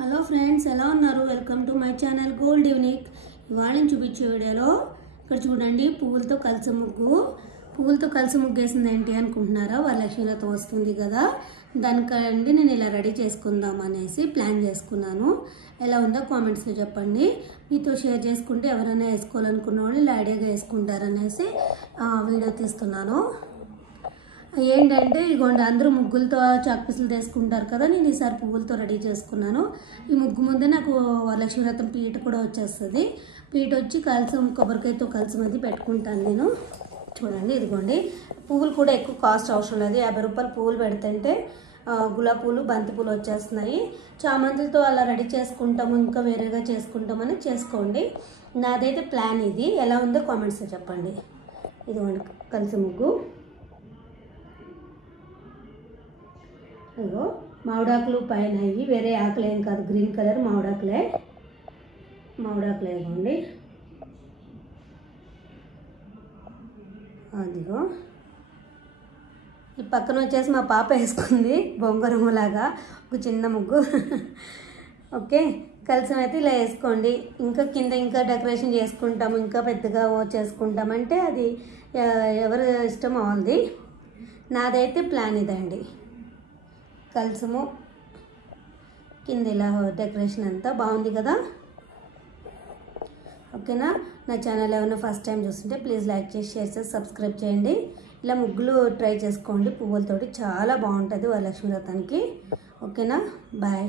Hello friends, ఎలా ఉన్నారు? Welcome to my channel gold unique. ఇవాళ నేను చూపించే వీడియోలో ఇక్కడ చూడండి, పువ్వులతో కలిసి ముగ్గు వేసింది ఏంటి అనుకుంటున్నారా? వరలక్ష్మి వ్రతం వస్తుంది కదా, దానికండి నేను ఇలా రెడీ చేసుకుందాం అనేసి ప్లాన్ చేసుకున్నాను. ఎలా ఉందో కామెంట్స్లో చెప్పండి. మీతో షేర్ చేసుకుంటే ఎవరైనా వేసుకోవాలనుకున్న వాళ్ళు ఇలా ఐడియాగా వేసుకుంటారనేసి వీడియో తీస్తున్నాను. ఏంటంటే ఇగోండి, అందరూ ముగ్గులతో చాక్పీసులు తీసుకుంటారు కదా, నేను ఈసారి పువ్వులతో రెడీ చేసుకున్నాను. ఈ ముగ్గు ముందే నాకు వరలక్ష్మి వ్రతం పీట కూడా వచ్చేస్తుంది. పీట వచ్చి కలసం, కొబ్బరికాయతో కలసం అది పెట్టుకుంటాను నేను. చూడండి, ఇదిగోండి, పువ్వులు కూడా ఎక్కువ కాస్ట్ అవసరం లేదు. 50 రూపాయలు పువ్వులు పెడితే గులాబీ పూలు, బంతి పూలు వచ్చేస్తున్నాయి. చామంతులతో అలా రెడీ చేసుకుంటాము, ఇంకా వేరేగా చేసుకుంటామని చేసుకోండి. నాదైతే ప్లాన్ ఇది. ఎలా ఉందో కామెంట్స్లో చెప్పండి. ఇదిగోండి కలిసి ముగ్గు. అదిగో మామిడాకులు పైన, ఇవి వేరే ఆకులు ఏం కాదు, గ్రీన్ కలర్ మామిడాకులే ఇవ్వండి. అదిగో ఈ పక్కన వచ్చేసి మా పాప వేసుకుంది బొంగరములాగా ఒక చిన్న ముగ్గు. ఓకే, కలిసి అయితే ఇలా వేసుకోండి. ఇంకా కింద ఇంకా డెకరేషన్ చేసుకుంటాము, ఇంకా పెద్దగా చేసుకుంటామంటే అది ఎవరు ఇష్టం వాళ్ళది. నాదైతే ప్లాన్ ఇదండి. కలసము కింద ఇలా డెకరేషన్ అంతా బాగుంది కదా. ఓకేనా? నా ఛానల్ ఏమైనా ఫస్ట్ టైం చూస్తుంటే ప్లీజ్ లైక్ చేసి, షేర్ చేసి, సబ్స్క్రైబ్ చేయండి. ఇలా ముగ్గులు ట్రై చేసుకోండి పువ్వులతోటి, చాలా బాగుంటుంది వరలక్ష్మి వ్రతానికి. ఓకేనా? బాయ్.